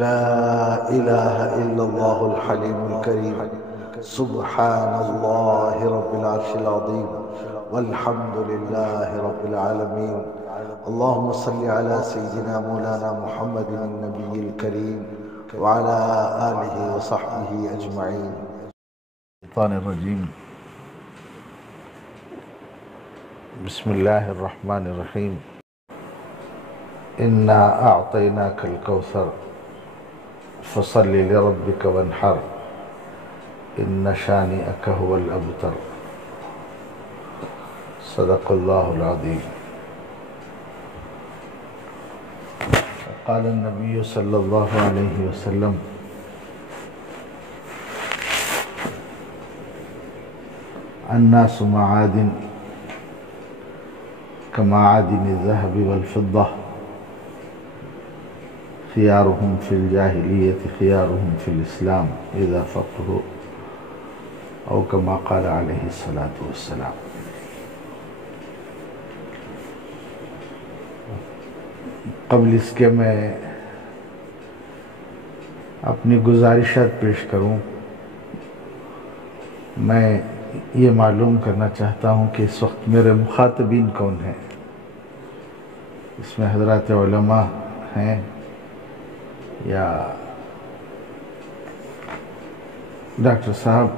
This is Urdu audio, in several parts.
لا إله إلا الله الحليم الكريم سبحان الله رب العرش العظيم والحمد لله رب العالمين اللهم صل على سيدنا مولانا محمد النبي الكريم وعلى آله وصحبه أجمعين. الشيطان الرجيم. بسم الله الرحمن الرحيم. إنا أعطيناك الكوثر فصل لربك وانحر إن شانئك هو الأبتر. صدق الله العظيم. قال النبي صلى الله عليه وسلم الناس معادن كمعادن الذهب والفضة خيارهم في الجاهلية خيارهم في الإسلام إذا فقهوا أو كما قال عليه الصلاة والسلام. قبل اس کے میں اپنی گزارشات پیش کروں، میں یہ معلوم کرنا چاہتا ہوں کہ اس وقت میرے مخاطبین کون ہیں. اس میں حضرات علماء ہیں یا ڈاکٹر صاحب؟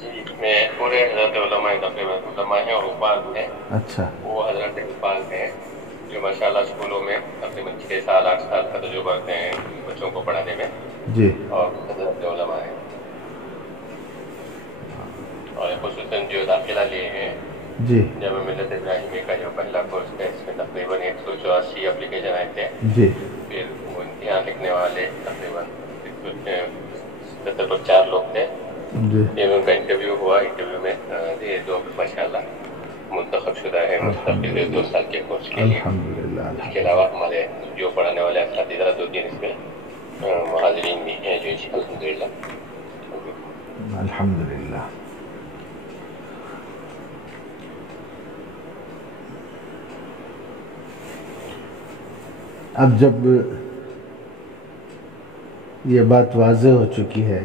جی میں پورے حضرت علماء ہیں اور اقبال ہیں. اچھا. وہ حضرت اقبال ہیں جو ماشاءاللہ اسکولوں میں تقریباً 6 سال 8 سال کا تجربہ رکھتے ہیں بچوں کو پڑھانے میں. جی. اور حضرت علماء ہیں اور خصوصاً جو داخلہ لیے ہیں جی جامعہ ملت ابراہیمی کا جو پہلا کورس ہے اس میں تقریباً 184 اپلیکیشن آئے تھے. جی. پھر وہ امتحان لکھنے والے تقریباً 77 لوگ تھے. جی. یہ ان کا انٹرویو ہوا. انٹرویو میں یہ 2 ماشاءاللہ منتخب شدہ ہے مستقل 2 سال کے کورس کے لیے. الحمدللہ. اس کے علاوہ ہمارے جو پڑھانے والے اساتذہ 2-3 اس میں مہاجرین بھی ہیں جو الحمدللہ. الحمدللہ. اب جب یہ بات واضح ہو چکی ہے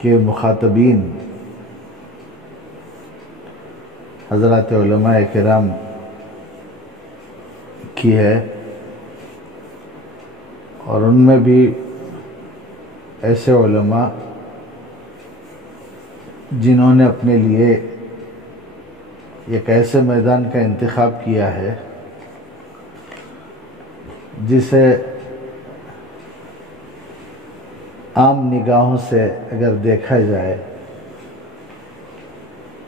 کہ مخاطبین حضرات علماء کرام کی ہے اور ان میں بھی ایسے علماء جنہوں نے اپنے لیے ایک ایسے میدان کا انتخاب کیا ہے جسے عام نگاہوں سے اگر دیکھا جائے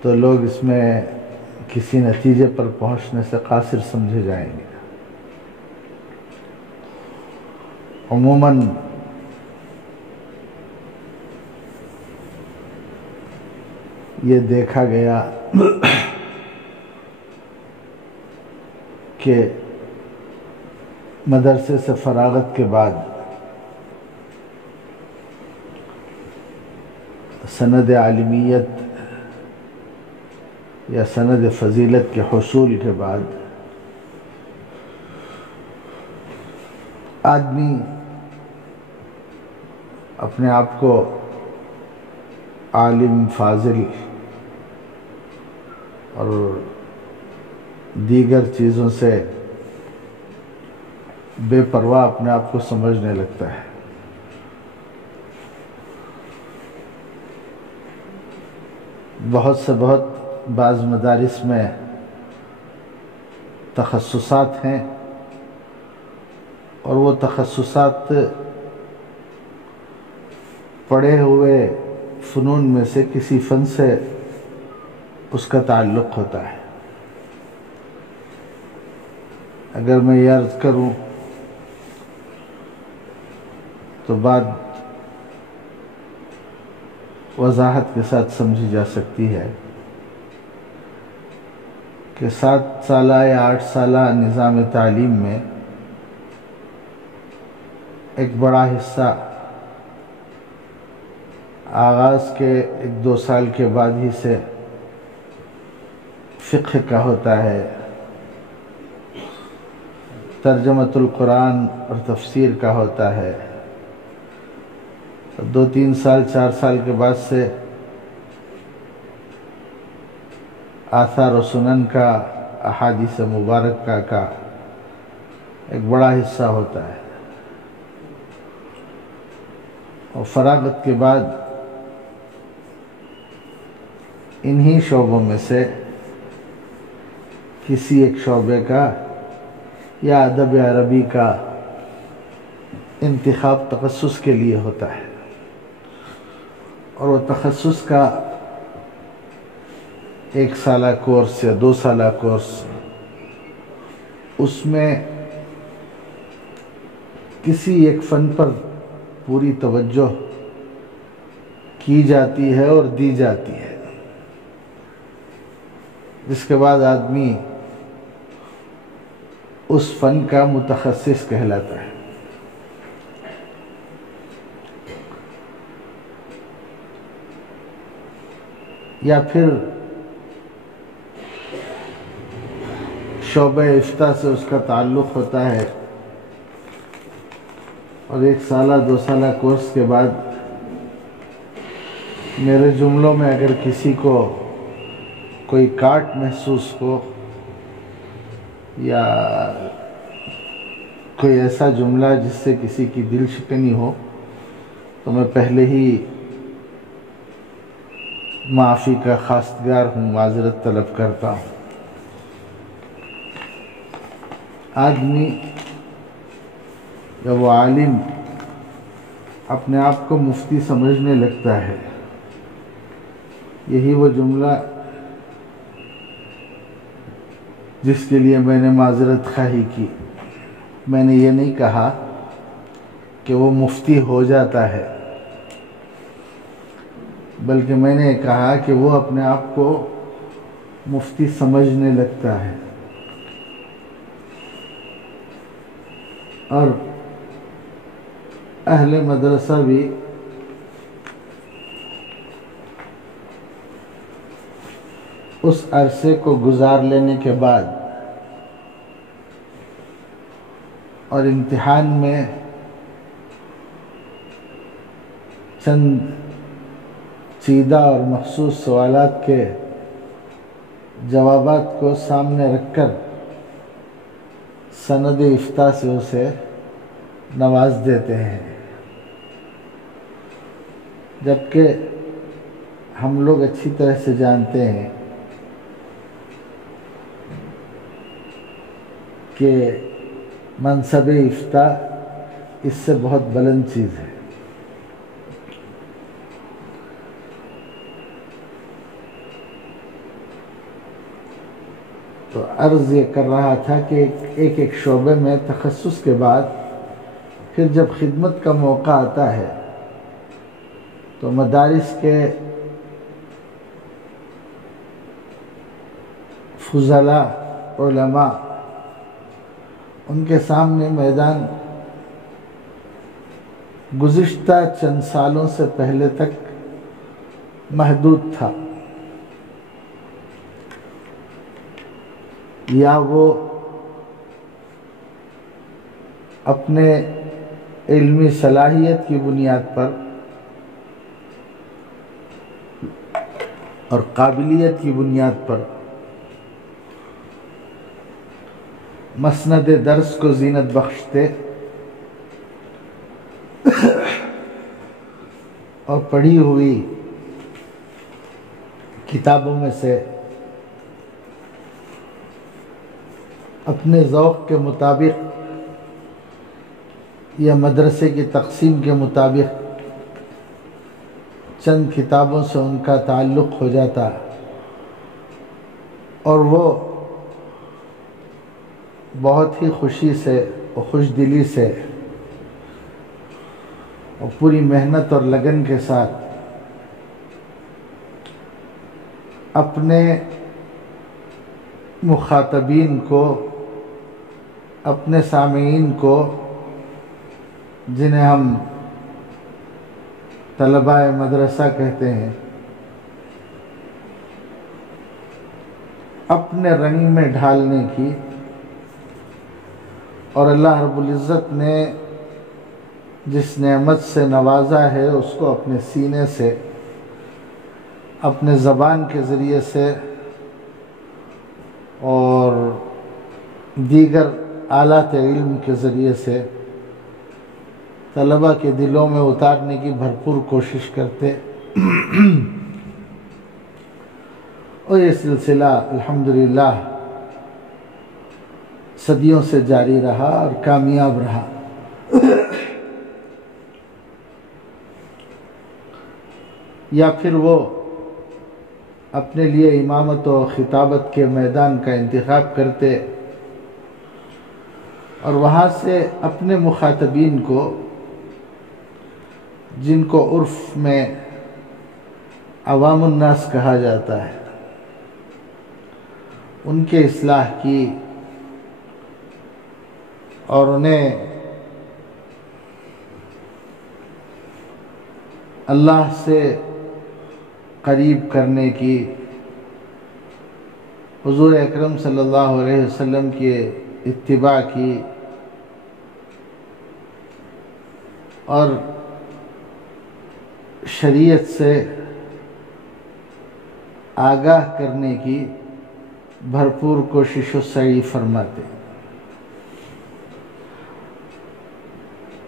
تو لوگ اس میں کسی نتیجے پر پہنچنے سے قاصر سمجھے جائیں گے. عموماً یہ دیکھا گیا کہ مدرسے سے فراغت کے بعد سند عالمیت یا سند فضیلت کے حصول کے بعد آدمی اپنے آپ کو عالم فاضل اور دیگر چیزوں سے بے پرواہ اپنے آپ کو سمجھنے لگتا ہے. بہت بعض مدارس میں تخصصات ہیں اور وہ تخصصات پڑھے ہوئے فنون میں سے کسی فن سے اس کا تعلق ہوتا ہے. اگر میں یہ عرض کروں تو بات وضاحت کے ساتھ سمجھی جا سکتی ہے کہ 7 سالہ یا 8 سالہ نظام تعلیم میں ایک بڑا حصہ آغاز کے 1-2 سال کے بعد ہی سے فقہ کا ہوتا ہے، ترجمۃ القرآن اور تفسیر کا ہوتا ہے، 2-3 سال 4 سال کے بعد سے آثار و سنن کا، احادیث مبارکہ کا ایک بڑا حصہ ہوتا ہے، اور فراغت کے بعد انہی شعبوں میں سے کسی ایک شعبے کا یا ادب عربی کا انتخاب تخصص کے لیے ہوتا ہے، اور وہ تخصص کا 1 سالہ کورس یا 2 سالہ کورس، اس میں کسی ایک فن پر پوری توجہ کی جاتی ہے اور دی جاتی ہے، جس کے بعد آدمی اس فن کا متخصص کہلاتا ہے۔ یا پھر شعبہ افتاء سے اس کا تعلق ہوتا ہے، اور 1 سالہ 2 سالہ کورس کے بعد میرے جملوں میں اگر کسی کو کوئی کاٹ محسوس ہو یا کوئی ایسا جملہ جس سے کسی کی دل شکنی ہو، تو میں پہلے ہی معافی کا خواستگار ہوں، معذرت طلب کرتا ہوں۔ آدمی جب وہ عالم اپنے آپ کو مفتی سمجھنے لگتا ہے، یہی وہ جملہ جس کے لیے میں نے معذرت خواہی کی، میں نے یہ نہیں کہا کہ وہ مفتی ہو جاتا ہے، بلکہ میں نے کہا کہ وہ اپنے آپ کو مفتی سمجھنے لگتا ہے، اور اہل مدرسہ بھی اس عرصے کو گزار لینے کے بعد اور امتحان میں چند چیدہ اور مخصوص سوالات کے جوابات کو سامنے رکھ کر سند افتاء سے اسے نواز دیتے ہیں، جبکہ ہم لوگ اچھی طرح سے جانتے ہیں کہ منصب افتاء اس سے بہت بلند چیز ہے۔ تو عرض یہ کر رہا تھا کہ ایک شعبے میں تخصص کے بعد پھر جب خدمت کا موقع آتا ہے تو مدارس کے فضلاء علماء، ان کے سامنے میدان گزشتہ چند سالوں سے پہلے تک محدود تھا، یا وہ اپنے علمی صلاحیت کی بنیاد پر اور قابلیت کی بنیاد پر مسند درس کو زینت بخشتے اور پڑھی ہوئی کتابوں میں سے اپنے ذوق کے مطابق یا مدرسے کی تقسیم کے مطابق چند کتابوں سے ان کا تعلق ہو جاتا، اور وہ بہت ہی خوشی سے اور خوش دلی سے اور پوری محنت اور لگن کے ساتھ اپنے مخاطبین کو، اپنے سامعین کو، جنہیں ہم طلباء مدرسہ کہتے ہیں، اپنے رنگ میں ڈھالنے کی اور اللہ رب العزت نے جس نعمت سے نوازا ہے اس کو اپنے سینے سے، اپنے زبان کے ذریعے سے اور دیگر آلات علم کے ذریعے سے طلباء کے دلوں میں اتارنے کی بھرپور کوشش کرتے اور یہ سلسلہ الحمدللہ صدیوں سے جاری رہا اور کامیاب رہا۔ یا پھر وہ اپنے لیے امامت و خطابت کے میدان کا انتخاب کرتے اور وہاں سے اپنے مخاطبین کو، جن کو عرف میں عوام الناس کہا جاتا ہے، ان کے اصلاح کی اور انہیں اللہ سے قریب کرنے کی، حضور اکرم صلی اللہ علیہ وسلم کی اتباع کی اور شریعت سے آگاہ کرنے کی بھرپور کوشش و سعی فرماتے۔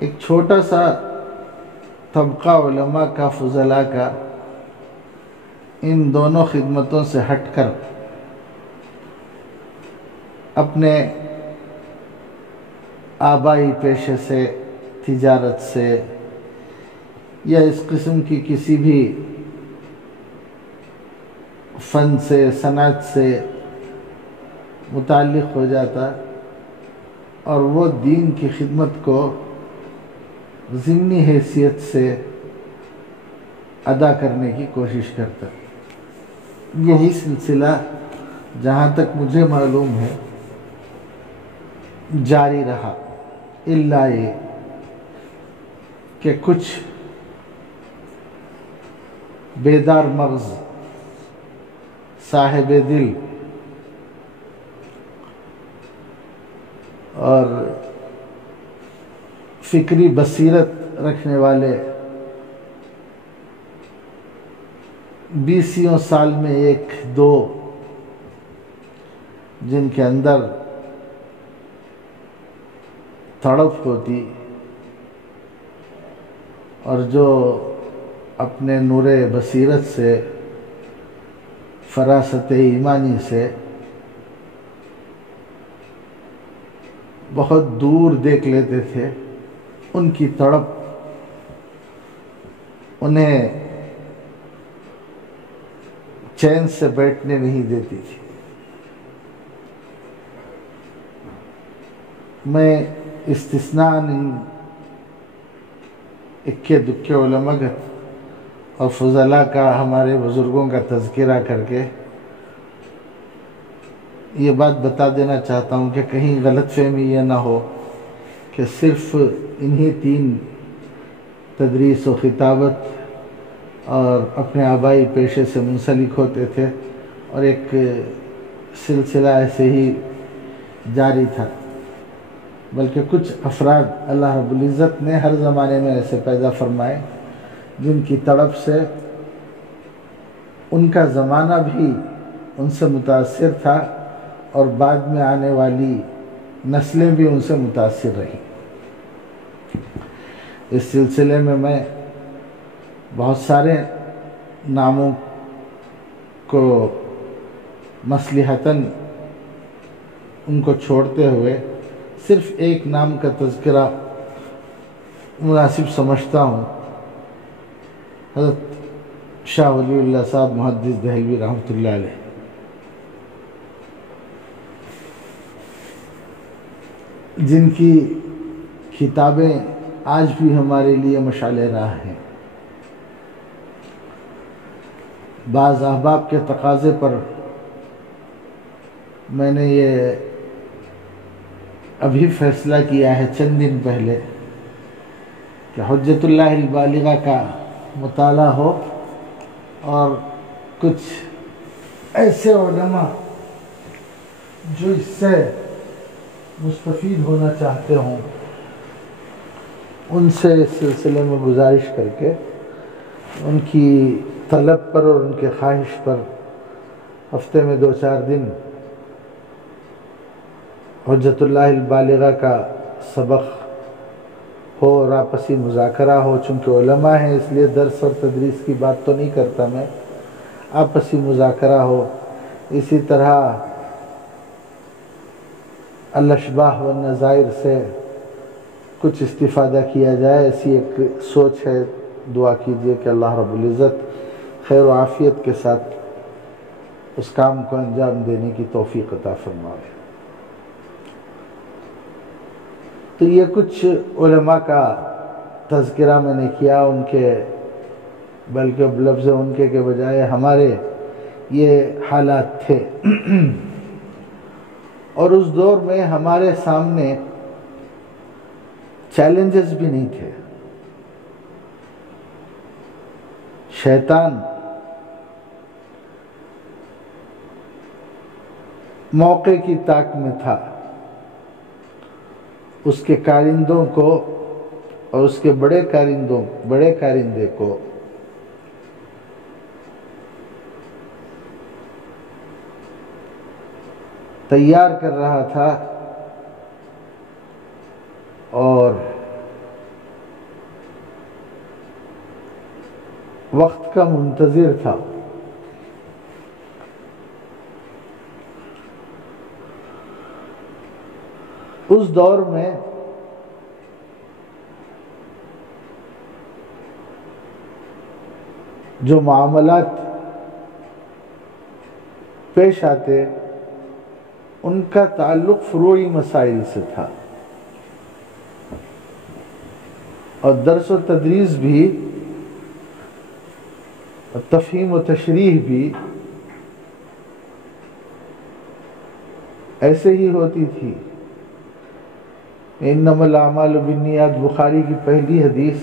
ایک چھوٹا سا طبقہ علماء کا، فضلاء کا، ان دونوں خدمتوں سے ہٹ کر اپنے آبائی پیشے سے، تجارت سے یا اس قسم کی کسی بھی فن سے، صنعت سے متعلق ہو جاتا اور وہ دین کی خدمت کو ضمنی حیثیت سے ادا کرنے کی کوشش کرتا۔ یہی سلسلہ جہاں تک مجھے معلوم ہے جاری رہا، الا یہ کہ کچھ بیدار مغز، صاحب دل اور فکری بصیرت رکھنے والے 20 سال میں ایک دو، جن کے اندر تڑپ ہوتی اور جو اپنے نور بصیرت سے، فراست ایمانی سے بہت دور دیکھ لیتے تھے، ان کی تڑپ انہیں چین سے بیٹھنے نہیں دیتی تھی۔ میں استثناءً ان اکے دکے علماء اور فضلاء کا، ہمارے بزرگوں کا تذکرہ کر کے یہ بات بتا دینا چاہتا ہوں کہ کہیں غلط فہمی یہ نہ ہو کہ صرف انہی 3 تدریس و خطابت اور اپنے آبائی پیشے سے منسلک ہوتے تھے اور ایک سلسلہ ایسے ہی جاری تھا، بلکہ کچھ افراد اللہ رب العزت نے ہر زمانے میں ایسے پیدا فرمائے جن کی تڑپ سے ان کا زمانہ بھی ان سے متاثر تھا اور بعد میں آنے والی نسلیں بھی ان سے متاثر رہیں۔ اس سلسلے میں میں بہت سارے ناموں کو مصلحتاً ان کو چھوڑتے ہوئے صرف ایک نام کا تذکرہ مناسب سمجھتا ہوں، حضرت شاہ ولی اللہ صاحب محدث دہلوی رحمۃ اللہ علیہ، جن کی کتابیں آج بھی ہمارے لیے مشعل راہ ہیں۔ بعض احباب کے تقاضے پر میں نے یہ ابھی فیصلہ کیا ہے چند دن پہلے کہ حجت اللہ البالغہ کا مطالعہ ہو اور کچھ ایسے علماء جو اس سے مستفید ہونا چاہتے ہوں ان سے اس سلسلے میں گزارش کر کے ان کی طلب پر اور ان کے خواہش پر ہفتے میں 2-4 دن حجت اللہ البالغہ کا سبق ہو اور آپسی مذاکرہ ہو. چونکہ علماء ہیں اس لیے درس اور تدریس کی بات تو نہیں کرتا میں. آپسی مذاکرہ ہو. اسی طرح الاشباح والنظائر سے کچھ استفادہ کیا جائے، ایسی ایک سوچ ہے. دعا کیجئے کہ اللہ رب العزت خیر و عافیت کے ساتھ اس کام کو انجام دینے کی توفیق عطا فرمائے. تو یہ کچھ علماء کا تذکرہ میں نے کیا، ان کے بلکہ لفظ ان کے بجائے ہمارے یہ حالات تھے. اور اس دور میں ہمارے سامنے چیلنجز بھی نہیں تھے. شیطان موقع کی طاق میں تھا. اس کے کارندوں کو اور اس کے بڑے کارندے کو تیار کر رہا تھا اور وقت کا منتظر تھا. اس دور میں جو معاملات پیش آتے ان کا تعلق فروعی مسائل سے تھا، اور درس و تدریس بھی، تفہیم و تشریح بھی ایسے ہی ہوتی تھی. انما الاعمال بالنیات، بخاری کی پہلی حدیث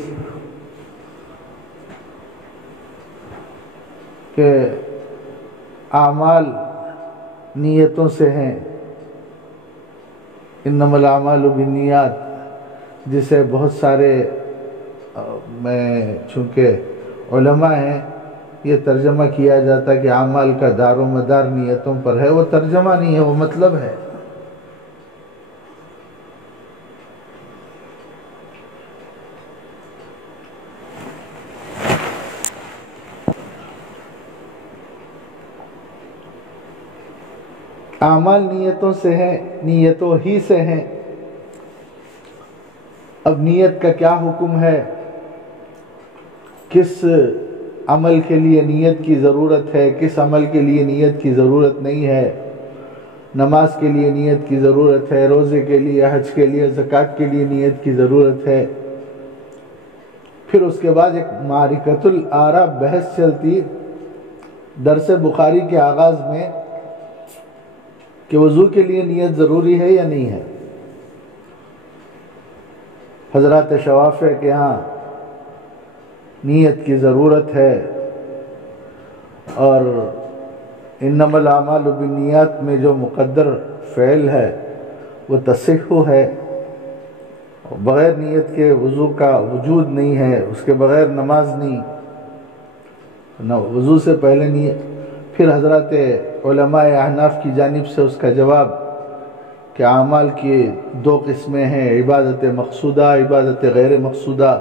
کہ اعمال نیتوں سے ہیں. انما الاعمال بالنیات، جسے بہت سارے میں چونکہ علماء ہیں یہ ترجمہ کیا جاتا کہ اعمال کا دار و مدار نیتوں پر ہے. وہ ترجمہ نہیں ہے، وہ مطلب ہے. اعمال نیتوں سے ہیں، نیتوں ہی سے ہیں. اب نیت کا کیا حکم ہے، کس عمل کے لیے نیت کی ضرورت ہے، کس عمل کے لیے نیت کی ضرورت نہیں ہے. نماز کے لیے نیت کی ضرورت ہے، روزے کے لیے، حج کے لیے، زکوٰۃ کے لیے نیت کی ضرورت ہے. پھر اس کے بعد ایک معرکۃ الآراء بحث چلتی درس بخاری کے آغاز میں کہ وضو کے لیے نیت ضروری ہے یا نہیں ہے. حضرات شوافع کے ہاں نیت کی ضرورت ہے، اور انما الاعمال بالنیات میں جو مقدر فعل ہے وہ تصح ہے. بغیر نیت کے وضو کا وجود نہیں ہے، اس کے بغیر نماز نہیں، نہ وضو سے پہلے نیت. پھر حضرات علماء احناف کی جانب سے اس کا جواب کہ اعمال کی 2 قسمیں ہیں، عبادت مقصودہ، عبادت غیر مقصودہ.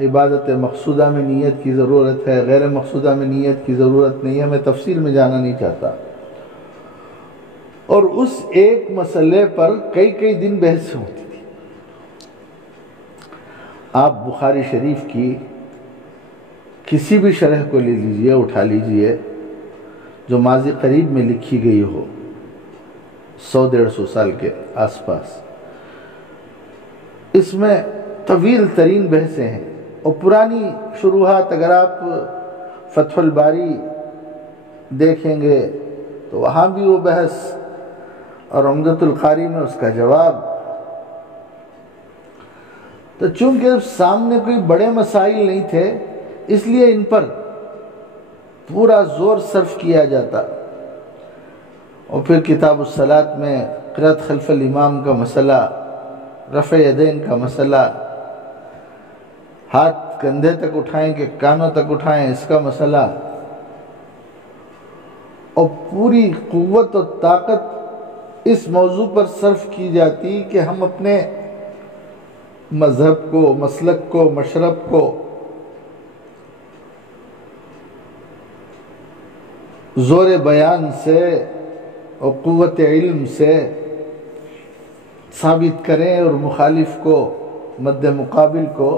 عبادت مقصودہ میں نیت کی ضرورت ہے، غیر مقصودہ میں نیت کی ضرورت نہیں ہے. میں تفصیل میں جانا نہیں چاہتا. اور اس ایک مسئلے پر کئی دن بحث ہوتی تھی. آپ بخاری شریف کی کسی بھی شرح کو لے لیجئے، اٹھا لیجئے جو ماضی قریب میں لکھی گئی ہو، 100-150 سال کے آس پاس، اس میں طویل ترین بحثیں ہیں. اور پرانی شروحات اگر آپ فتح الباری دیکھیں گے تو وہاں بھی وہ بحث، اور عمدۃ القاری میں اس کا جواب. تو چونکہ سامنے کوئی بڑے مسائل نہیں تھے اس لیے ان پر پورا زور صرف کیا جاتا. اور پھر کتاب الصلاۃ میں قرأت خلف الامام کا مسئلہ، رفع یدین کا مسئلہ، ہاتھ کندھے تک اٹھائیں کہ کانوں تک اٹھائیں اس کا مسئلہ، اور پوری قوت و طاقت اس موضوع پر صرف کی جاتی کہ ہم اپنے مذہب کو، مسلک کو، مشرب کو زور بیان سے اور قوت علم سے ثابت کریں اور مخالف کو، مد مقابل کو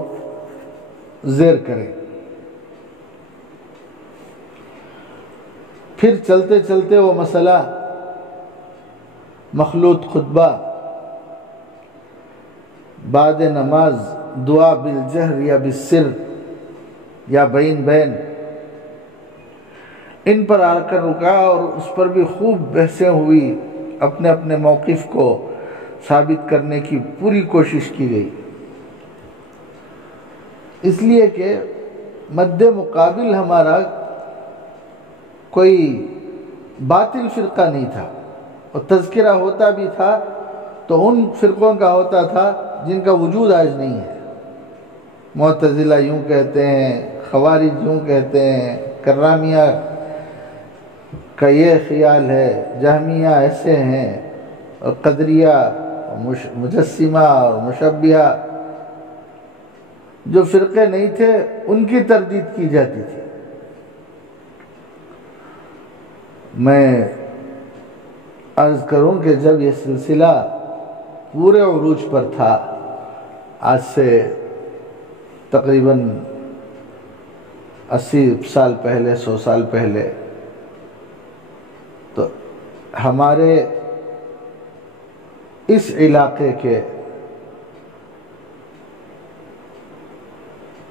زیر کریں۔ پھر چلتے چلتے وہ مسئلہ مخلوط خطبہ، بعد نماز دعا بالجہر یا بالسر یا بین بین، ان پر آ کر رکا اور اس پر بھی خوب بحثیں ہوئی، اپنے اپنے موقف کو ثابت کرنے کی پوری کوشش کی گئی، اس لیے کہ مد مقابل ہمارا کوئی باطل فرقہ نہیں تھا، اور تذکرہ ہوتا بھی تھا تو ان فرقوں کا ہوتا تھا جن کا وجود آج نہیں ہے۔ معتزلہ یوں کہتے ہیں، خوارج یوں کہتے ہیں، کرامیہ کا یہ خیال ہے، جہمیہ ایسے ہیں، اور قدریہ، مجسمہ اور مشبہہ، جو فرقے نہیں تھے ان کی تردید کی جاتی تھی۔ میں عرض کروں کہ جب یہ سلسلہ پورے عروج پر تھا، آج سے تقریباً 80 سال پہلے، 100 سال پہلے، تو ہمارے اس علاقے کے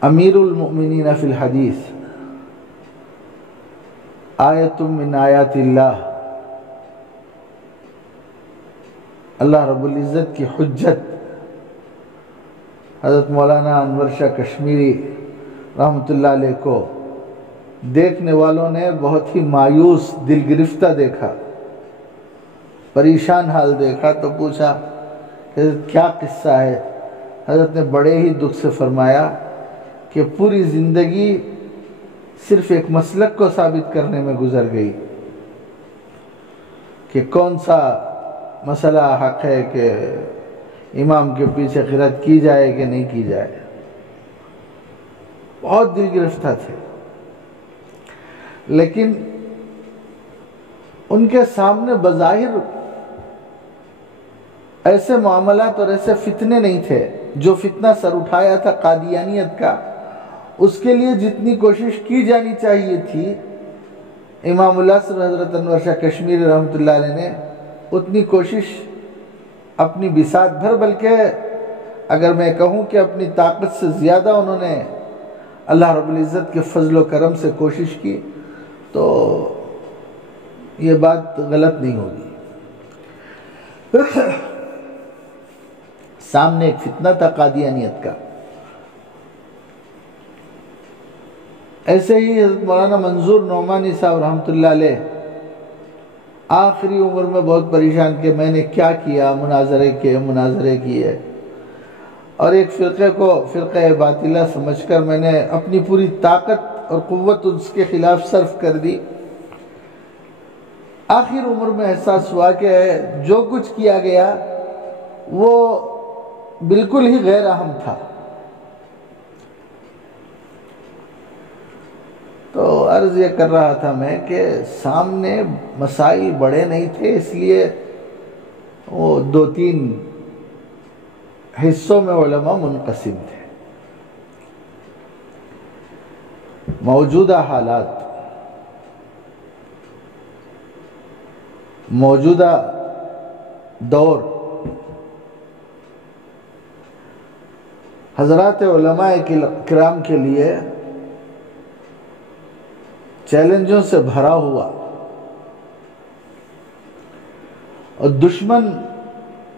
امیر المؤمنین فی الحدیث، آیت من آیات اللہ، اللہ رب العزت کی حجت، حضرت مولانا انور شاہ کشمیری رحمۃ اللہ علیہ کو دیکھنے والوں نے بہت ہی مایوس، دل گرفتہ دیکھا، پریشان حال دیکھا، تو پوچھا کہ حضرت کیا قصہ ہے؟ حضرت نے بڑے ہی دکھ سے فرمایا کہ پوری زندگی صرف ایک مسلک کو ثابت کرنے میں گزر گئی کہ کون سا مسئلہ حق ہے کہ امام کے پیچھے قرأت کی جائے کہ نہیں کی جائے۔ بہت دل گرفتہ تھے، لیکن ان کے سامنے بظاہر ایسے معاملات اور ایسے فتنے نہیں تھے۔ جو فتنہ سر اٹھایا تھا قادیانیت کا، اس کے لیے جتنی کوشش کی جانی چاہیے تھی امام العصر حضرت انور شاہ کشمیری رحمۃ اللہ علیہ نے اتنی کوشش اپنی بساط بھر، بلکہ اگر میں کہوں کہ اپنی طاقت سے زیادہ انہوں نے اللہ رب العزت کے فضل و کرم سے کوشش کی، تو یہ بات غلط نہیں ہوگی۔ سامنے ایک فتنہ تھا قادیانیت کا۔ ایسے ہی حضرت مولانا منظور نعمانی صاحب رحمۃ اللہ علیہ آخری عمر میں بہت پریشان کہ میں نے کیا کیا، مناظرے کیے، اور ایک فرقے کو فرقہ باطلہ سمجھ کر میں نے اپنی پوری طاقت اور قوت اس کے خلاف صرف کر دی۔ آخر عمر میں احساس ہوا کہ جو کچھ کیا گیا وہ بالکل ہی غیر اہم تھا۔ تو عرض یہ کر رہا تھا میں کہ سامنے مسائل بڑے نہیں تھے، اس لیے وہ 2-3 حصوں میں علماء منقسم تھے۔ موجودہ حالات، موجودہ دور، حضرات علماء کرام کے لیے چیلنجوں سے بھرا ہوا، اور دشمن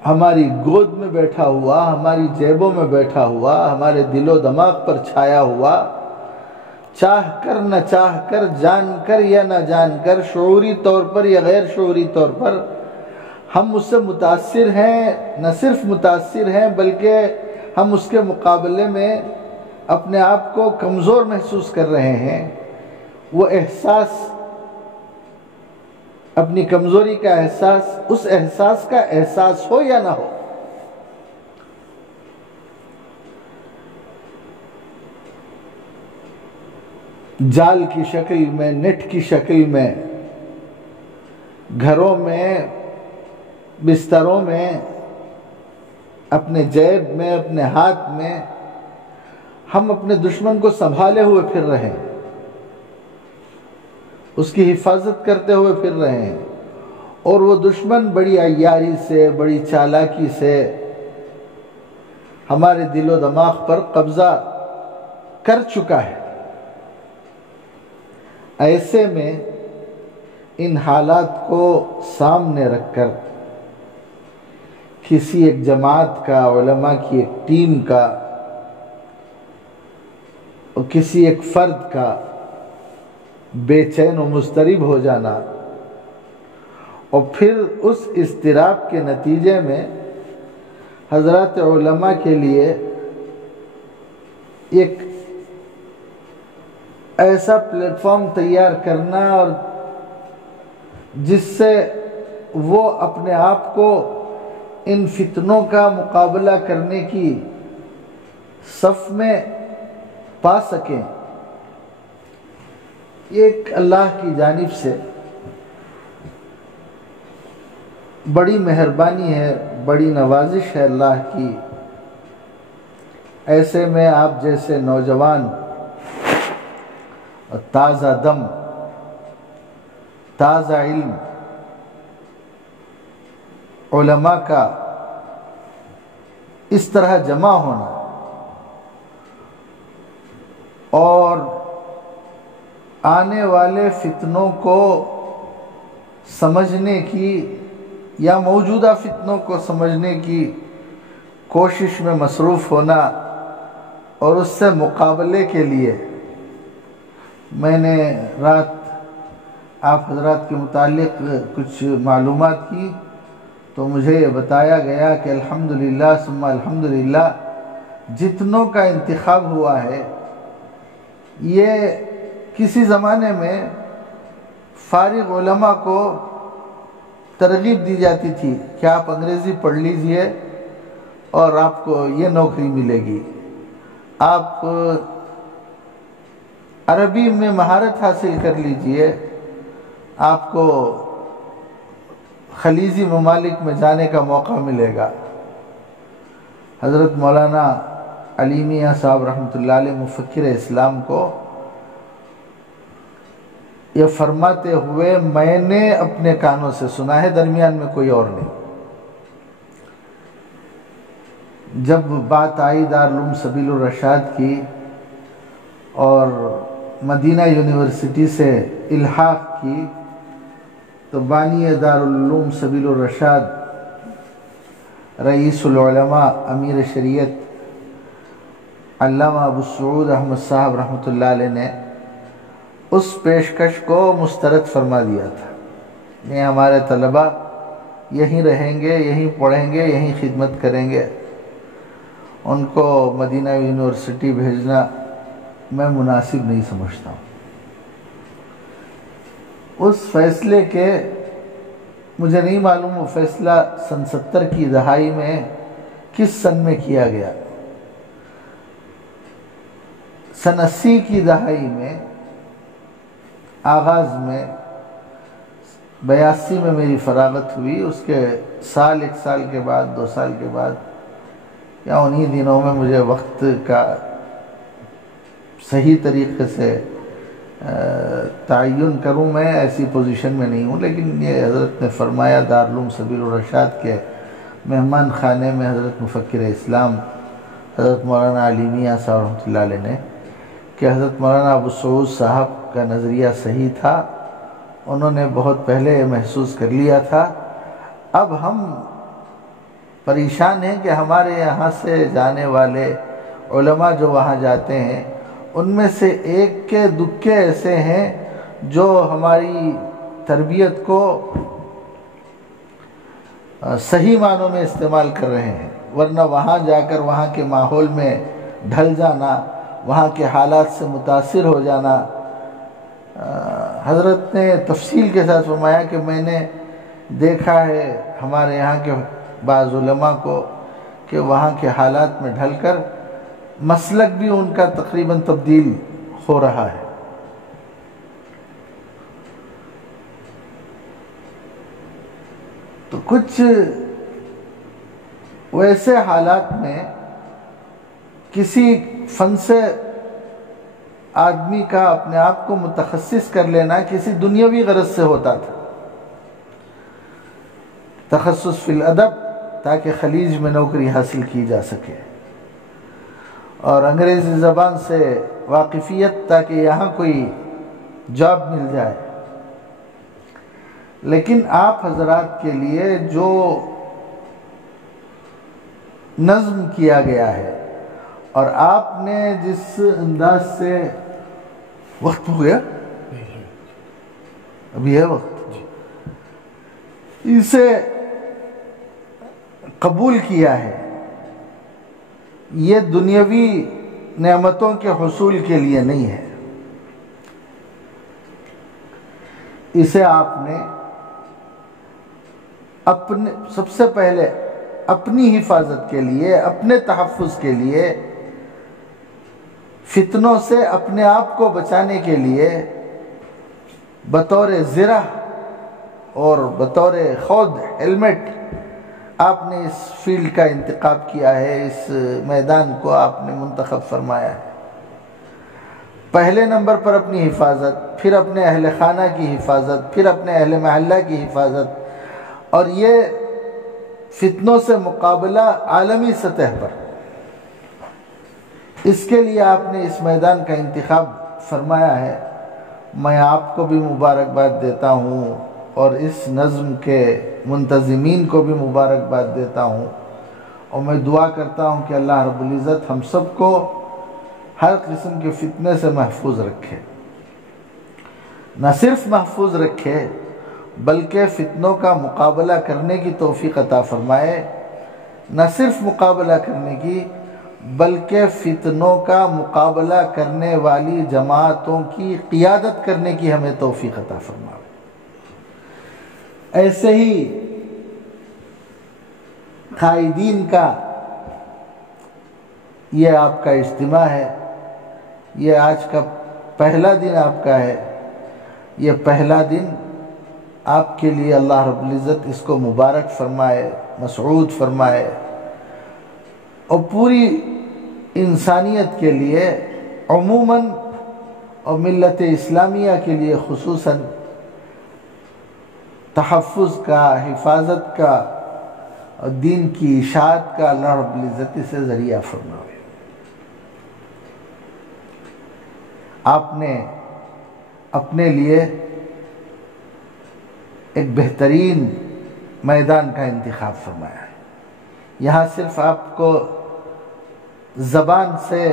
ہماری گود میں بیٹھا ہوا، ہماری جیبوں میں بیٹھا ہوا، ہمارے دل و دماغ پر چھایا ہوا، چاہ کر نہ چاہ کر، جان کر یا نہ جان کر، شعوری طور پر یا غیر شعوری طور پر ہم اس سے متاثر ہیں۔ نہ صرف متاثر ہیں بلکہ ہم اس کے مقابلے میں اپنے آپ کو کمزور محسوس کر رہے ہیں۔ وہ احساس، اپنی کمزوری کا احساس، اس احساس کا احساس ہو یا نہ ہو، جال کی شکل میں، نیٹ کی شکل میں، گھروں میں، بستروں میں، اپنے جیب میں، اپنے ہاتھ میں، ہم اپنے دشمن کو سنبھالے ہوئے پھر رہے ہیں، اس کی حفاظت کرتے ہوئے پھر رہے ہیں، اور وہ دشمن بڑی عیاری سے، بڑی چالاکی سے ہمارے دل و دماغ پر قبضہ کر چکا ہے۔ ایسے میں ان حالات کو سامنے رکھ کر کسی ایک جماعت کا، علماء کی ایک ٹیم کا، اور کسی ایک فرد کا بے چین و مضطرب ہو جانا، اور پھر اس اضطراب کے نتیجے میں حضرات علماء کے لیے ایک ایسا پلیٹ فارم تیار کرنا، اور جس سے وہ اپنے آپ کو ان فتنوں کا مقابلہ کرنے کی صف میں پا سکیں، یہ ایک اللہ کی جانب سے بڑی مہربانی ہے، بڑی نوازش ہے اللہ کی۔ ایسے میں آپ جیسے نوجوان، تازہ دم، تازہ علم علماء کا اس طرح جمع ہونا اور آنے والے فتنوں کو سمجھنے کی یا موجودہ فتنوں کو سمجھنے کی کوشش میں مصروف ہونا، اور اس سے مقابلے کے لیے میں نے رات آپ حضرات کے متعلق کچھ معلومات کی، تو مجھے یہ بتایا گیا کہ الحمدللہ ثم الحمدللہ جتنوں کا انتخاب ہوا ہے، یہ کسی زمانے میں فارغ علماء کو ترغیب دی جاتی تھی کہ آپ انگریزی پڑھ لیجئے اور آپ کو یہ نوکری ملے گی، آپ عربی میں مہارت حاصل کر لیجئے، آپ کو خلیجی ممالک میں جانے کا موقع ملے گا۔ حضرت مولانا علی میاں صاحب رحمۃ اللہ علیہ مفکر اسلام کو یہ فرماتے ہوئے میں نے اپنے کانوں سے سنا ہے، درمیان میں کوئی اور نہیں۔ جب بات آئی دارالعلوم سبیل الرشاد کی اور مدینہ یونیورسٹی سے الحاق کی، تو بانی دارالعلوم سبیل الرشاد رئیس العلماء امیر شریعت علامہ ابو سعود احمد صاحب رحمۃ اللہ علیہ نے اس پیشکش کو مسترد فرما دیا تھا، یہ ہمارے طلباء یہیں رہیں گے، یہیں پڑھیں گے، یہیں خدمت کریں گے، ان کو مدینہ یونیورسٹی بھیجنا میں مناسب نہیں سمجھتا ہوں۔ اس فیصلے کے مجھے نہیں معلوم وہ فیصلہ سن 70 کی دہائی میں کس سن میں کیا گیا، سن 80 کی دہائی میں آغاز میں 82 میں میری فراغت ہوئی، اس کے سال، 1 سال کے بعد، 2 سال کے بعد، یا انہی دنوں میں مجھے وقت کا صحیح طریقے سے تعین کروں، میں ایسی پوزیشن میں نہیں ہوں، لیکن یہ حضرت نے فرمایا دارالعلوم سبیل الرشاد کے مہمان خانے میں حضرت مفکر اسلام حضرت مولانا علی میاں صاحب رحمۃ اللہ علیہ نے کہ حضرت مولانا ابو سعود صاحب کا نظریہ صحیح تھا، انہوں نے بہت پہلے یہ محسوس کر لیا تھا، اب ہم پریشان ہیں کہ ہمارے یہاں سے جانے والے علماء جو وہاں جاتے ہیں ان میں سے ایک کے دکے ایسے ہیں جو ہماری تربیت کو صحیح معنوں میں استعمال کر رہے ہیں، ورنہ وہاں جا کر وہاں کے ماحول میں ڈھل جانا، وہاں کے حالات سے متاثر ہو جانا۔ حضرت نے تفصیل کے ساتھ فرمایا کہ میں نے دیکھا ہے ہمارے یہاں کے بعض علماء کو کہ وہاں کے حالات میں ڈھل کر مسلک بھی ان کا تقریباً تبدیل ہو رہا ہے۔ تو کچھ ویسے حالات میں کسی فن سے آدمی کا اپنے آپ کو متخصص کر لینا کسی دنیاوی غرض سے ہوتا تھا، تخصص فی الادب، تاکہ خلیج میں نوکری حاصل کی جا سکے، اور انگریزی زبان سے واقفیت تاکہ یہاں کوئی جاب مل جائے۔ لیکن آپ حضرات کے لیے جو نظم کیا گیا ہے اور آپ نے جس انداز سے وقت ہو گیا ابھی ہے وقت، اسے قبول کیا ہے، یہ دنیاوی نعمتوں کے حصول کے لیے نہیں ہے، اسے آپ نے اپنے سب سے پہلے اپنی حفاظت کے لیے، اپنے تحفظ کے لیے، فتنوں سے اپنے آپ کو بچانے کے لیے بطور زرہ اور بطور خود ہیلمٹ آپ نے اس فیلڈ کا انتخاب کیا ہے، اس میدان کو آپ نے منتخب فرمایا ہے۔ پہلے نمبر پر اپنی حفاظت، پھر اپنے اہل خانہ کی حفاظت، پھر اپنے اہل محلہ کی حفاظت، اور یہ فتنوں سے مقابلہ عالمی سطح پر، اس کے لیے آپ نے اس میدان کا انتخاب فرمایا ہے۔ میں آپ کو بھی مبارکباد دیتا ہوں اور اس نظم کے منتظمین کو بھی مبارکباد دیتا ہوں، اور میں دعا کرتا ہوں کہ اللہ رب العزت ہم سب کو ہر قسم کے فتنے سے محفوظ رکھے، نہ صرف محفوظ رکھے بلکہ فتنوں کا مقابلہ کرنے کی توفیق عطا فرمائے، نہ صرف مقابلہ کرنے کی بلکہ فتنوں کا مقابلہ کرنے والی جماعتوں کی قیادت کرنے کی ہمیں توفیق عطا فرمائے۔ ایسے ہی قائدین کا یہ آپ کا اجتماع ہے، یہ آج کا پہلا دن آپ کا ہے، یہ پہلا دن آپ کے لیے اللہ رب العزت اس کو مبارک فرمائے، مسعود فرمائے، اور پوری انسانیت کے لیے عموماً اور ملت اسلامیہ کے لیے خصوصاً تحفظ کا، حفاظت کا اور دین کی اشاعت کا اللہ رب العزت سے ذریعہ فرمائے۔ آپ نے اپنے لیے ایک بہترین میدان کا انتخاب فرمایا ہے۔ یہاں صرف آپ کو زبان سے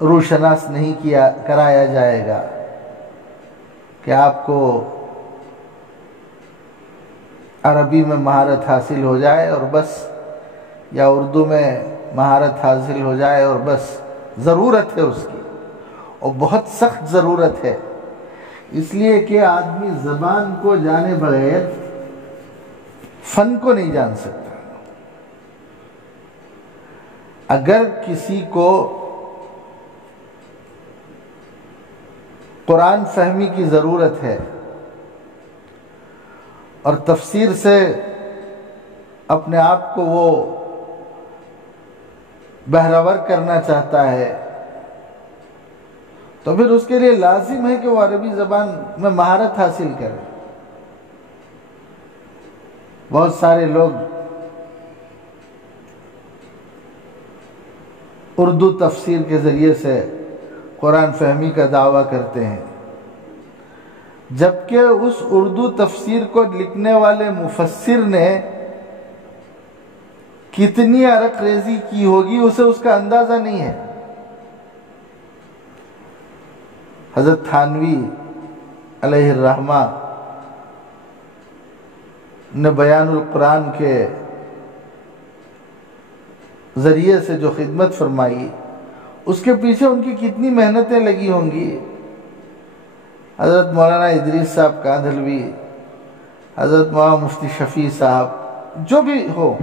روشناس نہیں کرایا جائے گا کہ آپ کو عربی میں مہارت حاصل ہو جائے اور بس، یا اردو میں مہارت حاصل ہو جائے اور بس، ضرورت ہے اس کی، اور بہت سخت ضرورت ہے، اس لیے کہ آدمی زبان کو جانے بغیر فن کو نہیں جان سکتا۔ اگر کسی کو قرآن فہمی کی ضرورت ہے اور تفسیر سے اپنے آپ کو وہ بہرور کرنا چاہتا ہے، تو پھر اس کے لیے لازم ہے کہ وہ عربی زبان میں مہارت حاصل کرے۔ بہت سارے لوگ اردو تفسیر کے ذریعے سے قرآن فہمی کا دعویٰ کرتے ہیں، جبکہ اس اردو تفسیر کو لکھنے والے مفسر نے کتنی عرق ریزی کی ہوگی اسے اس کا اندازہ نہیں ہے۔ حضرت تھانوی علیہ الرحمہ نے بیان القرآن کے ذریعے سے جو خدمت فرمائی، اس کے پیچھے ان کی کتنی محنتیں لگی ہوں گی۔ حضرت مولانا ادریس صاحب کاندھلوی، حضرت مولانا مفتی شفیع صاحب، جو بھی ہو،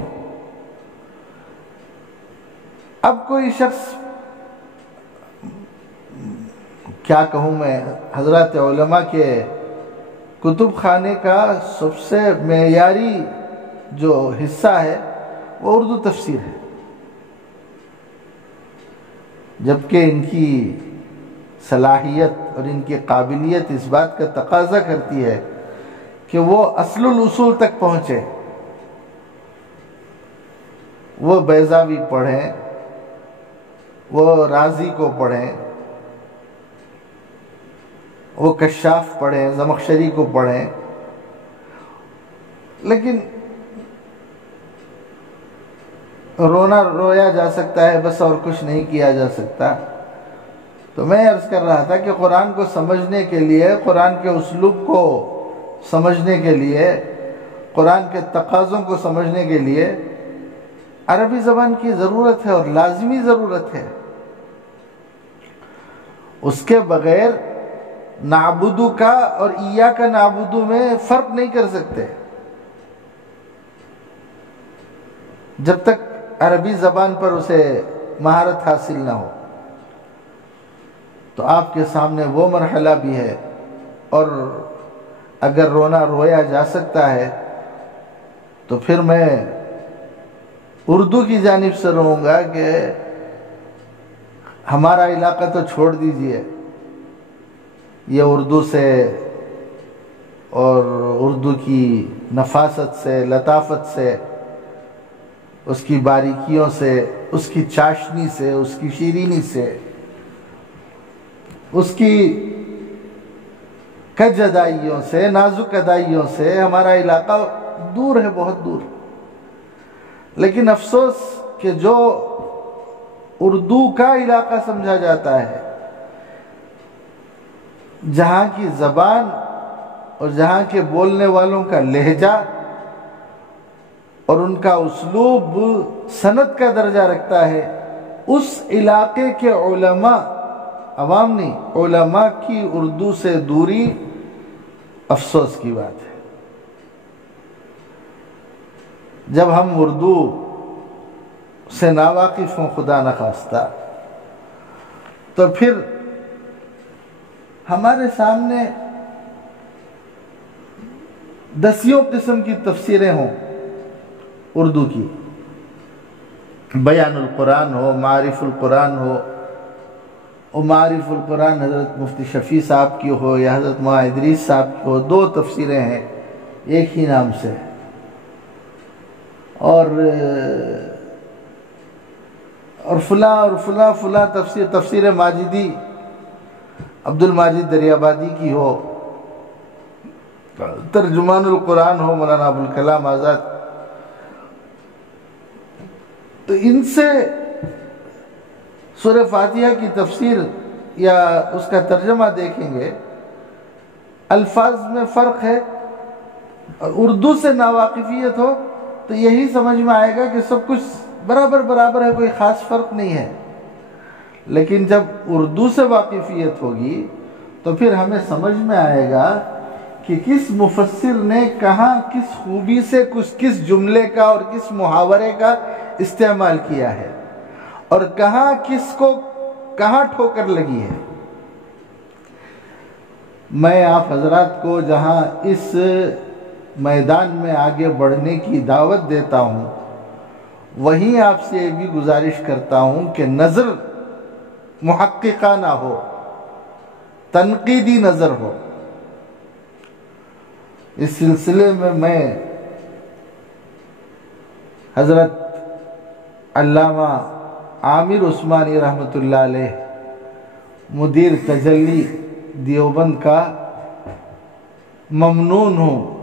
اب کوئی شخص، کیا کہوں میں، حضرات علماء کے کتب خانے کا سب سے معیاری جو حصہ ہے وہ اردو تفسیر ہے، جبکہ ان کی صلاحیت اور ان کی قابلیت اس بات کا تقاضا کرتی ہے کہ وہ اصل الاصول تک پہنچے، وہ بیضاوی پڑھیں، وہ رازی کو پڑھیں، وہ کشاف پڑھیں، زمخشری کو پڑھیں، لیکن رونا رویا جا سکتا ہے بس، اور کچھ نہیں کیا جا سکتا۔ تو میں عرض کر رہا تھا کہ قرآن کو سمجھنے کے لیے، قرآن کے اسلوب کو سمجھنے کے لیے، قرآن کے تقاضوں کو سمجھنے کے لیے عربی زبان کی ضرورت ہے، اور لازمی ضرورت ہے۔ اس کے بغیر نعبدو کا اور ایاک نعبدو میں فرق نہیں کر سکتے، جب تک عربی زبان پر اسے مہارت حاصل نہ ہو۔ تو آپ کے سامنے وہ مرحلہ بھی ہے، اور اگر رونا رویا جا سکتا ہے تو پھر میں اردو کی جانب سے رہوں گا کہ ہمارا علاقہ تو چھوڑ دیجئے، یہ اردو سے اور اردو کی نفاست سے، لطافت سے، اس کی باریکیوں سے، اس کی چاشنی سے، اس کی شیرینی سے، اس کی کج ادائیوں سے، نازک ادائیوں سے ہمارا علاقہ دور ہے، بہت دور۔ لیکن افسوس کہ جو اردو کا علاقہ سمجھا جاتا ہے، جہاں کی زبان اور جہاں کے بولنے والوں کا لہجہ اور ان کا اسلوب سند کا درجہ رکھتا ہے، اس علاقے کے علماء، عوام نہیں، علماء کی اردو سے دوری افسوس کی بات ہے۔ جب ہم اردو سے ناواقف ہوں، خدا نخواستہ، تو پھر ہمارے سامنے دسیوں قسم کی تفسیریں ہوں اردو کی، بیان القرآن ہو، معارف القرآن ہو، اور معارف القرآن حضرت مفتی شفیع صاحب کی ہو یا حضرت مولانا ادریس صاحب کی ہو، دو تفسیریں ہیں ایک ہی نام سے، اور فلاں تفسیر ماجدی عبد الماجد دریابادی کی ہو، ترجمان القرآن ہو مولانا ابوالکلام آزاد۔ تو ان سے سورہ فاتحہ کی تفسیر یا اس کا ترجمہ دیکھیں گے، الفاظ میں فرق ہے، اور اردو سے ناواقفیت ہو تو یہی سمجھ میں آئے گا کہ سب کچھ برابر ہے، کوئی خاص فرق نہیں ہے۔ لیکن جب اردو سے واقفیت ہوگی تو پھر ہمیں سمجھ میں آئے گا کہ کس مفسر نے کہاں کس خوبی سے کس جملے کا اور کس محاورے کا استعمال کیا ہے، اور کہاں کس کو کہاں ٹھوکر لگی ہے۔ میں آپ حضرات کو جہاں اس میدان میں آگے بڑھنے کی دعوت دیتا ہوں، وہیں آپ سے یہ بھی گزارش کرتا ہوں کہ نظر محققانہ ہو، تنقیدی نظر ہو۔ اس سلسلے میں حضرت علامہ عامر عثمانی رحمۃ اللہ علیہ، مدیر تجلی دیوبند کا ممنون ہوں۔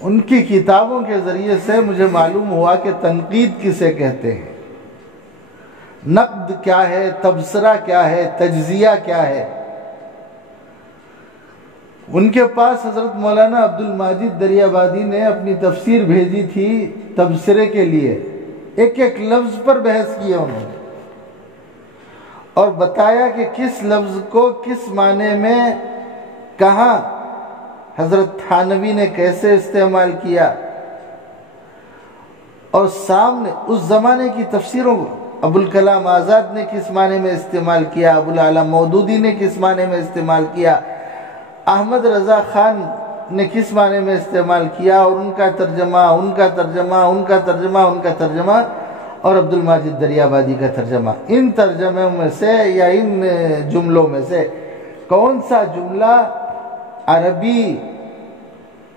ان کی کتابوں کے ذریعے سے مجھے معلوم ہوا کہ تنقید کسے کہتے ہیں، نقد کیا ہے، تبصرہ کیا ہے، تجزیہ کیا ہے۔ ان کے پاس حضرت مولانا عبد الماجد دریابادی نے اپنی تفسیر بھیجی تھی تبصرے کے لیے، ایک ایک لفظ پر بحث کیا انہوں نے، اور بتایا کہ کس لفظ کو کس معنی میں کہاں حضرت تھانوی نے کیسے استعمال کیا، اور سامنے اس زمانے کی تفسیروں کو ابو الکلام آزاد نے کس معنی میں استعمال کیا، ابو الاعلیٰ مودودی نے کس معنی میں استعمال کیا، احمد رضا خان نے کس معنی میں استعمال کیا، اور ان کا ترجمہ، ان کا ترجمہ، ان کا ترجمہ، ان کا ترجمہ، اور عبد الماجد دریابادی کا ترجمہ۔ ان ترجموں میں سے یا ان جملوں میں سے کون سا جملہ عربی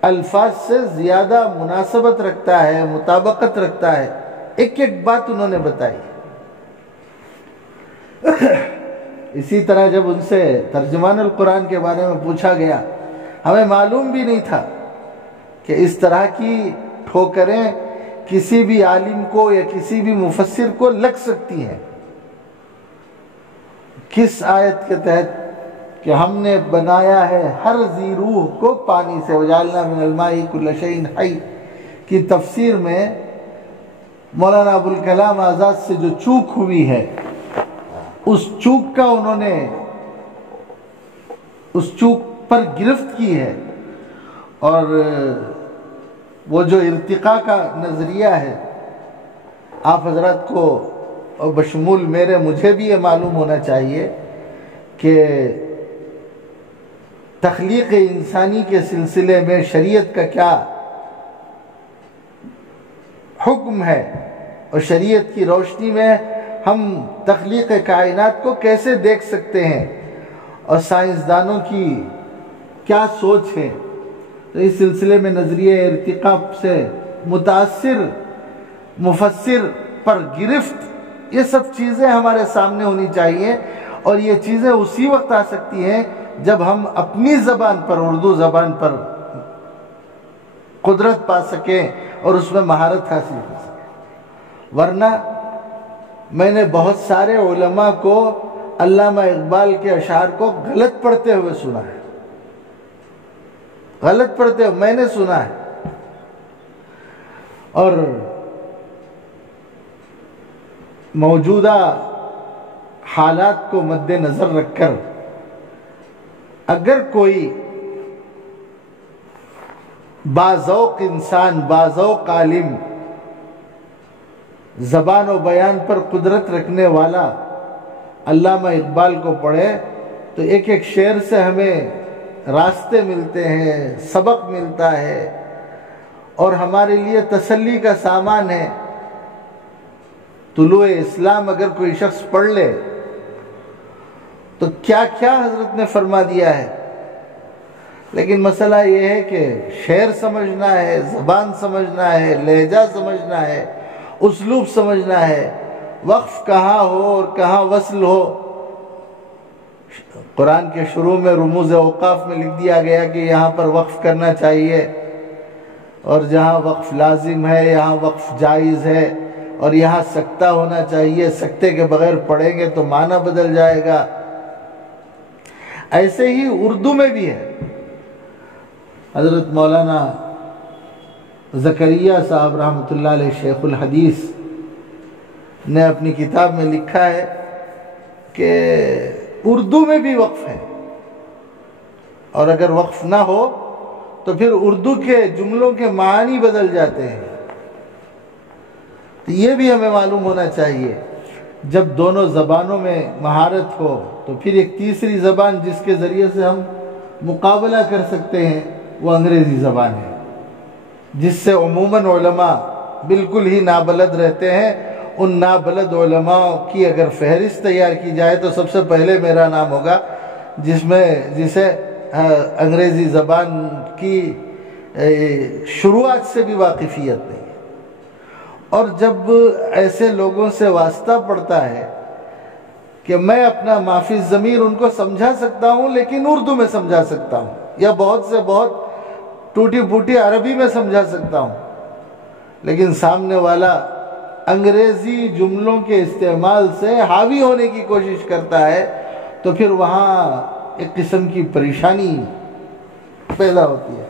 الفاظ سے زیادہ مناسبت رکھتا ہے، مطابقت رکھتا ہے، ایک ایک بات انہوں نے بتائی۔ اسی طرح جب ان سے ترجمان القرآن کے بارے میں پوچھا گیا، ہمیں معلوم بھی نہیں تھا کہ اس طرح کی ٹھوکریں کسی بھی عالم کو یا کسی بھی مفسر کو لگ سکتی ہیں۔ کس آیت کے تحت؟ کہ ہم نے بنایا ہے ہر ذی روح کو پانی سے، وجعلنا من الماء کل شیء حی کی تفسیر میں مولانا ابو الکلام آزاد سے جو چوک ہوئی ہے، اس چوک کا انہوں نے اس چوک پر گرفت کی ہے، اور وہ جو ارتقاء کا نظریہ ہے، آپ حضرات کو اور بشمول مجھے بھی یہ معلوم ہونا چاہیے کہ تخلیق انسانی کے سلسلے میں شریعت کا کیا حکم ہے، اور شریعت کی روشنی میں ہم تخلیق کائنات کو کیسے دیکھ سکتے ہیں، اور سائنسدانوں کی کیا سوچ ہے۔ تو اس سلسلے میں نظریہ ارتقاء سے متاثر مفسر پر گرفت، یہ سب چیزیں ہمارے سامنے ہونی چاہیے، اور یہ چیزیں اسی وقت آ سکتی ہیں جب ہم اپنی زبان پر، اردو زبان پر قدرت پا سکیں اور اس میں مہارت حاصل کر سکیں۔ ورنہ میں نے بہت سارے علماء کو علامہ اقبال کے اشعار کو غلط پڑھتے ہوئے سنا ہے، غلط پڑھتے ہوئے میں نے سنا ہے، اور موجودہ حالات کو مد نظر رکھ کر اگر کوئی باذوق انسان، باذوق عالم، زبان و بیان پر قدرت رکھنے والا علامہ اقبال کو پڑھے تو ایک ایک شعر سے ہمیں راستے ملتے ہیں، سبق ملتا ہے، اور ہمارے لیے تسلی کا سامان ہے۔ طلوع اسلام اگر کوئی شخص پڑھ لے تو کیا کیا حضرت نے فرما دیا ہے، لیکن مسئلہ یہ ہے کہ شعر سمجھنا ہے، زبان سمجھنا ہے، لہجہ سمجھنا ہے، اسلوب سمجھنا ہے، وقف کہاں ہو اور کہاں وصل ہو۔ قرآن کے شروع میں رموز اوقاف میں لکھ دیا گیا کہ یہاں پر وقف کرنا چاہیے، اور جہاں وقف لازم ہے یہاں وقف جائز ہے، اور یہاں سکتہ ہونا چاہیے، سکتے کے بغیر پڑھیں گے تو معنی بدل جائے گا۔ ایسے ہی اردو میں بھی ہے۔ حضرت مولانا زکریا صاحب رحمۃ اللہ علیہ شیخ الحدیث نے اپنی کتاب میں لکھا ہے کہ اردو میں بھی وقف ہے، اور اگر وقف نہ ہو تو پھر اردو کے جملوں کے معنی بدل جاتے ہیں۔ تو یہ بھی ہمیں معلوم ہونا چاہیے۔ جب دونوں زبانوں میں مہارت ہو تو پھر ایک تیسری زبان جس کے ذریعے سے ہم مقابلہ کر سکتے ہیں وہ انگریزی زبان ہے، جس سے عموماً علماء بالکل ہی نابلد رہتے ہیں۔ ان نابلد علماء کی اگر فہرست تیار کی جائے تو سب سے پہلے میرا نام ہوگا، جسے انگریزی زبان کی شروعات سے بھی واقفیت نہیں ہے۔ اور جب ایسے لوگوں سے واسطہ پڑتا ہے کہ میں اپنا معافی ضمیر ان کو سمجھا سکتا ہوں لیکن اردو میں سمجھا سکتا ہوں، یا بہت سے بہت ٹوٹی پھوٹی عربی میں سمجھا سکتا ہوں، لیکن سامنے والا انگریزی جملوں کے استعمال سے حاوی ہونے کی کوشش کرتا ہے، تو پھر وہاں ایک قسم کی پریشانی پیدا ہوتی ہے۔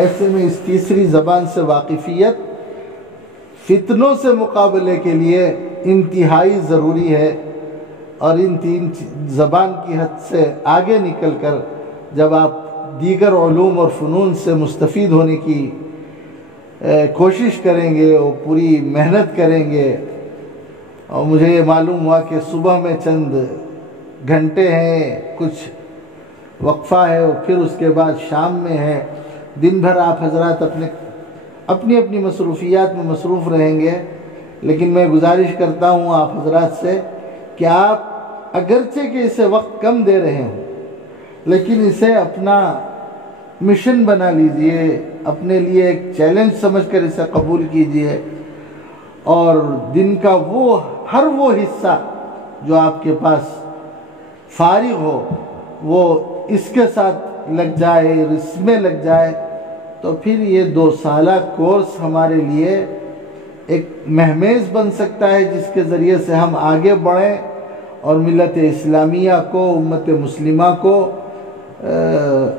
ایسے میں اس تیسری زبان سے واقفیت فتنوں سے مقابلے کے لیے انتہائی ضروری ہے، اور ان تین زبان کی حد سے آگے نکل کر جب آپ دیگر علوم اور فنون سے مستفید ہونے کی کوشش کریں گے اور پوری محنت کریں گے، اور مجھے یہ معلوم ہوا کہ صبح میں چند گھنٹے ہیں، کچھ وقفہ ہے، اور پھر اس کے بعد شام میں ہے، دن بھر آپ حضرات اپنی مصروفیات میں مصروف رہیں گے، لیکن میں گزارش کرتا ہوں آپ حضرات سے کہ آپ اگرچہ کہ اسے وقت کم دے رہے ہوں، لیکن اسے اپنا مشن بنا لیجئے، اپنے لیے ایک چیلنج سمجھ کر اسے قبول کیجئے، اور دن کا ہر وہ حصہ جو آپ کے پاس فارغ ہو وہ اس کے ساتھ لگ جائے، اس میں لگ جائے، تو پھر یہ 2 سالہ کورس ہمارے لیے ایک مہمیز بن سکتا ہے، جس کے ذریعے سے ہم آگے بڑھیں اور ملت اسلامیہ کو، امت مسلمہ کو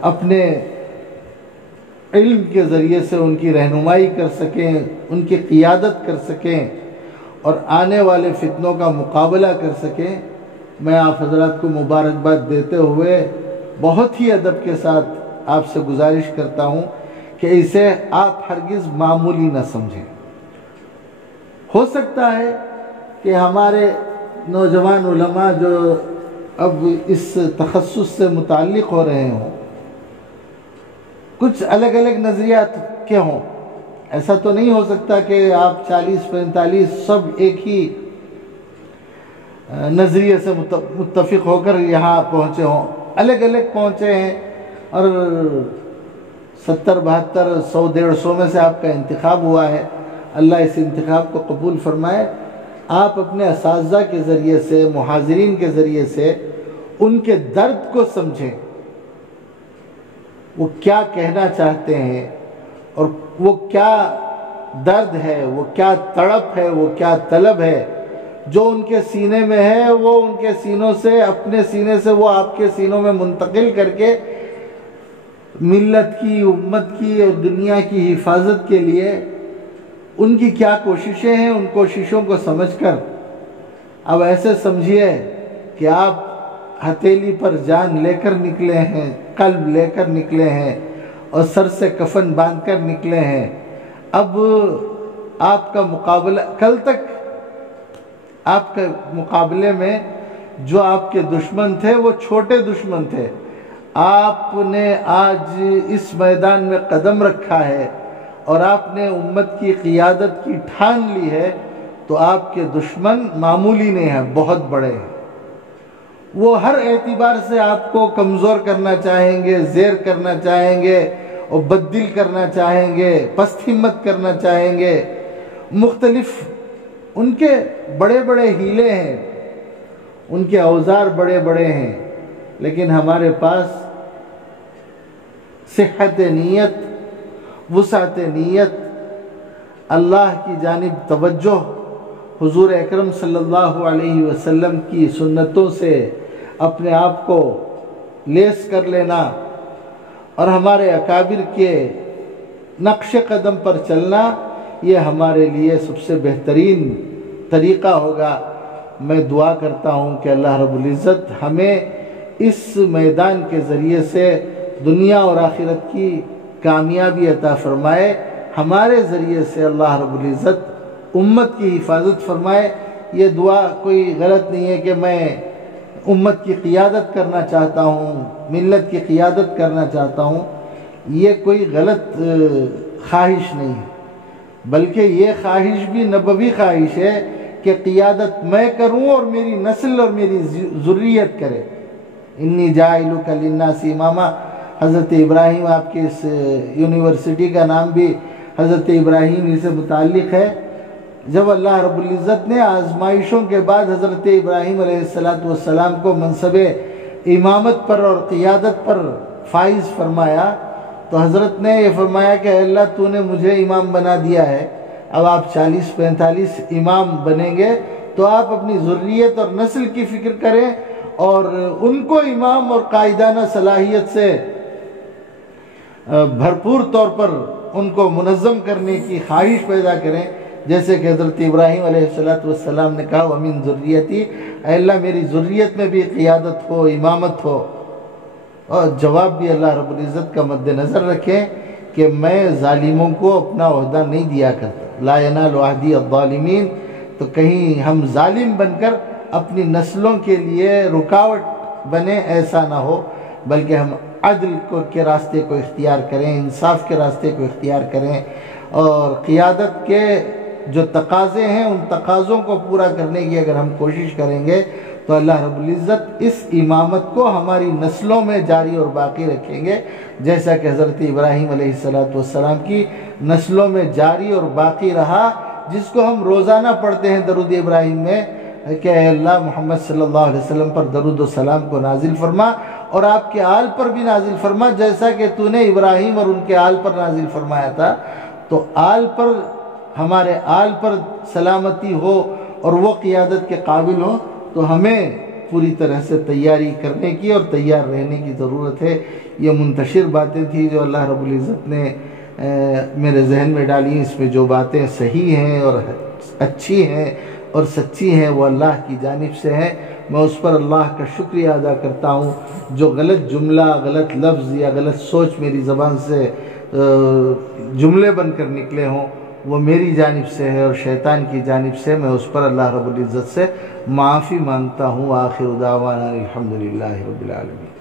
اپنے علم کے ذریعے سے ان کی رہنمائی کر سکیں، ان کی قیادت کر سکیں، اور آنے والے فتنوں کا مقابلہ کر سکیں۔ میں آپ حضرات کو مبارکباد دیتے ہوئے بہت ہی ادب کے ساتھ آپ سے گزارش کرتا ہوں کہ اسے آپ ہرگز معمولی نہ سمجھیں۔ ہو سکتا ہے کہ ہمارے نوجوان علماء جو اب اس تخصص سے متعلق ہو رہے ہوں، کچھ الگ الگ نظریات کے ہوں۔ ایسا تو نہیں ہو سکتا کہ آپ 40-45 سب ایک ہی نظریے سے متفق ہو کر یہاں پہنچے ہوں، الگ الگ پہنچے ہیں، اور 70-72 100-150 میں سے آپ کا انتخاب ہوا ہے۔ اللہ اس انتخاب کو قبول فرمائے۔ آپ اپنے اساتذہ کے ذریعے سے، محاضرین کے ذریعے سے ان کے درد کو سمجھیں، وہ کیا کہنا چاہتے ہیں، اور وہ کیا درد ہے، وہ کیا تڑپ ہے، وہ کیا طلب ہے جو ان کے سینے میں ہے، وہ ان کے سینوں سے، اپنے سینے سے وہ آپ کے سینوں میں منتقل کر کے ملت کی، امت کی اور دنیا کی حفاظت کے لیے ان کی کیا کوششیں ہیں، ان کوششوں کو سمجھ کر اب ایسے سمجھیے کہ آپ ہتھیلی پر جان لے کر نکلے ہیں، قلب لے کر نکلے ہیں، اور سر سے کفن باندھ کر نکلے ہیں۔ اب آپ کا مقابلہ، کل تک آپ کے مقابلے میں جو آپ کے دشمن تھے وہ چھوٹے دشمن تھے، آپ نے آج اس میدان میں قدم رکھا ہے اور آپ نے امت کی قیادت کی ٹھان لی ہے، تو آپ کے دشمن معمولی نہیں ہیں، بہت بڑے ہیں۔ وہ ہر اعتبار سے آپ کو کمزور کرنا چاہیں گے، زیر کرنا چاہیں گے، اور بددل کرنا چاہیں گے، پست ہمت کرنا چاہیں گے، مختلف ان کے بڑے بڑے ہیلے ہیں، ان کے اوزار بڑے بڑے ہیں، لیکن ہمارے پاس صحت نیت، وسعت نیت، اللہ کی جانب توجہ، حضور اکرم صلی اللہ علیہ وسلم کی سنتوں سے اپنے آپ کو لیس کر لینا، اور ہمارے اکابر کے نقش قدم پر چلنا، یہ ہمارے لیے سب سے بہترین طریقہ ہوگا۔ میں دعا کرتا ہوں کہ اللہ رب العزت ہمیں اس میدان کے ذریعے سے دنیا اور آخرت کی کامیابی عطا فرمائے، ہمارے ذریعے سے اللہ رب العزت امت کی حفاظت فرمائے۔ یہ دعا کوئی غلط نہیں ہے کہ میں امت کی قیادت کرنا چاہتا ہوں، ملت کی قیادت کرنا چاہتا ہوں، یہ کوئی غلط خواہش نہیں ہے، بلکہ یہ خواہش بھی نبوی خواہش ہے کہ قیادت میں کروں اور میری نسل اور میری ذریت کرے۔ انی جاعلک للناس اماما، حضرت ابراہیم، آپ کے اس یونیورسٹی کا نام بھی حضرت ابراہیم ہی سے متعلق ہے۔ جب اللہ رب العزت نے آزمائشوں کے بعد حضرت ابراہیم علیہ السلام کو منصب امامت پر اور قیادت پر فائز فرمایا، تو حضرت نے یہ فرمایا کہ اے اللہ تو نے مجھے امام بنا دیا ہے، اب آپ 40-45 امام بنیں گے تو آپ اپنی ذریت اور نسل کی فکر کریں اور ان کو امام اور قائدانہ صلاحیت سے بھرپور طور پر ان کو منظم کرنے کی خواہش پیدا کریں، جیسے کہ حضرت ابراہیم علیہ السلام نے کہا وَمِن ذُرِّيَّتِي، اے اللہ میری ذریت میں بھی قیادت ہو، امامت ہو۔ اور جواب بھی اللہ رب العزت کا مد نظر رکھیں کہ میں ظالموں کو اپنا عہدہ نہیں دیا کرتا، لا ینال عہدی الظالمین، تو کہیں ہم ظالم بن کر اپنی نسلوں کے لیے رکاوٹ بنے، ایسا نہ ہو، بلکہ ہم عدل کے راستے کو اختیار کریں، انصاف کے راستے کو اختیار کریں، اور قیادت کے جو تقاضے ہیں ان تقاضوں کو پورا کرنے کی اگر ہم کوشش کریں گے تو اللہ رب العزت اس امامت کو ہماری نسلوں میں جاری اور باقی رکھیں گے، جیسا کہ حضرت ابراہیم علیہ السلام کی نسلوں میں جاری اور باقی رہا، جس کو ہم روزانہ پڑھتے ہیں درود ابراہیم میں کہ اے اللہ محمد صلی اللہ علیہ وسلم پر درود و سلام کو نازل فرما، اور آپ کے آل پر بھی نازل فرما، جیسا کہ تو نے ابراہیم اور ان کے آل پر نازل فرمایا تھا۔ تو آل پر، ہمارے آل پر سلامتی ہو اور وہ قیادت کے قابل ہوں، تو ہمیں پوری طرح سے تیاری کرنے کی اور تیار رہنے کی ضرورت ہے۔ یہ منتشر باتیں تھیں جو اللہ رب العزت نے میرے ذہن میں ڈالی، اس میں جو باتیں صحیح ہیں اور اچھی ہیں اور سچی ہیں وہ اللہ کی جانب سے ہیں، میں اس پر اللہ کا شکریہ ادا کرتا ہوں۔ جو غلط جملہ، غلط لفظ یا غلط سوچ میری زبان سے جملے بن کر نکلے ہوں وہ میری جانب سے ہے اور شیطان کی جانب سے، میں اس پر اللہ رب العزت سے معافی مانگتا ہوں۔ آخر دعوانا الحمدللہ رب العالمین۔